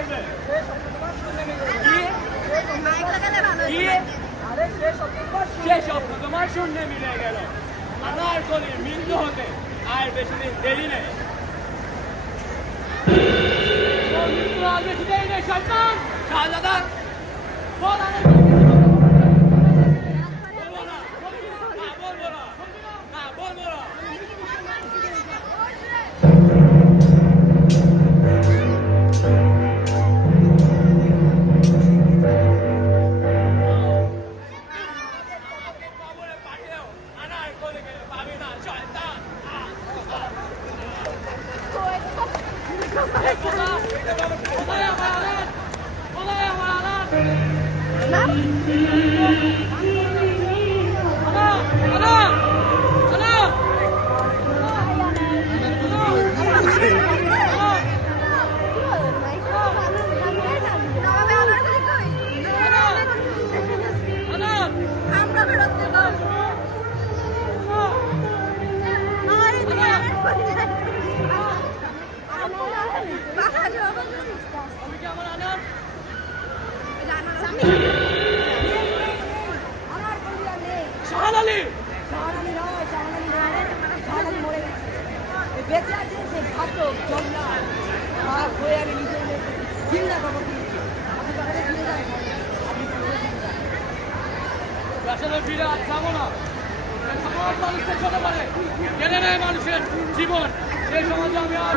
করবে? সে স্বপ্ন তোমার শূন্যে মিলে গেল। আনারকলির মৃত্যু হতে আর বেশি দিন দেরি নেই। মৃত্যু আর বেশি দেরি নেই। শয়তান শাহজাদা বল বেঁচে আছে সে ঘাতক জন্না হয়ে আমি নিজের চিন্তা করবো ফিরে আর যাবো না। মানুষের ছোট পারে কেড়ে নেয় মানুষের জীবন। সেই সমাজে আমি আর